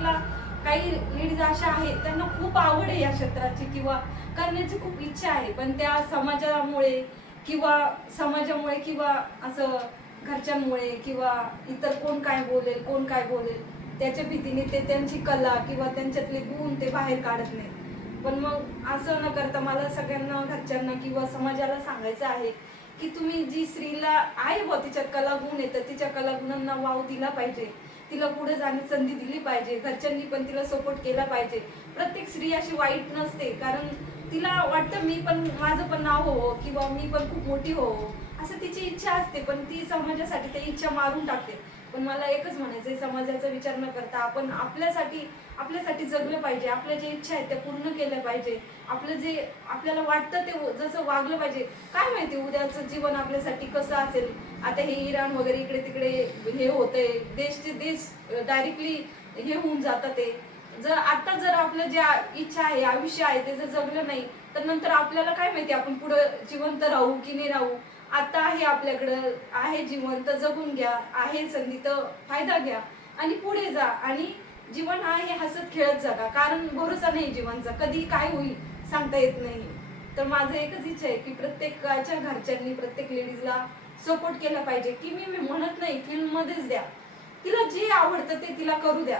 तिला काही लेडीज अशा आहेत त्यांना खूप आवड आहे या क्षेत्राची किंवा करण्याची खूप इच्छा आहे, पण त्या समाजामुळे किंवा असं घरच्यांमुळे किंवा इतर कोण काय बोलेल त्याच्या भीतीने ते त्यांची कला किंवा त्यांच्यातले गुण ते बाहेर काढत नाही. पण मग असं न करता मला सगळ्यांना, घरच्यांना किंवा समाजाला सांगायचं आहे की तुम्ही जी स्त्रीला आहे व तिच्यात कला गुण येतं, तिच्या कला गुणांना वाव दिला पाहिजे, तिला पुढे जाण्याची संधी दिली पाहिजे, घरच्यांनी पण तिला सपोर्ट केला पाहिजे. प्रत्येक स्त्री अशी वाईट नसते, कारण तिला वाटतं मी पण, माझं पण नाव हो किंवा मी पण खूप मोठी हो, असं तिची इच्छा असते, पण ती समाजासाठी ती इच्छा मारून टाकते. पण मला एकच म्हणायचंय, समाजाचा विचार न करता आपण आपल्यासाठी जगलं पाहिजे, आपल्या ज्या इच्छा आहेत त्या पूर्ण केल्या पाहिजे, आपलं जे आपल्याला वाटतं ते जसं वागलं पाहिजे. काय माहिती उद्याचं जीवन आपल्यासाठी कसं असेल. आता हे इराण वगैरे इकडे तिकडे हे होतंय, देशचे देश डायरेक्टली हे होऊन जातात. ते जर आपलं जे इच्छा आहे, आयुष्य आहे, ते जर जगलं नाही तर नंतर आपल्याला काय माहिती आपण पुढं जिवंत राहू की नाही राहू. आता आहे आपल्याकडं, आहे जीवन तर जगून घ्या, आहे संधी तर फायदा घ्या आणि पुढे जा. आणि जीवन आहे हसत खेळत जगा, कारण भरोसा नाही जीवनचा, कधी काय होईल सांगता येत नाही. तर माझं एकच इच्छा आहे की प्रत्येकाच्या घरच्यांनी प्रत्येक लेडीजला सपोर्ट केला पाहिजे, की मी म्हणत नाही फिल्म मध्येच द्या, तिला जे आवडतं ते तिला करू द्या.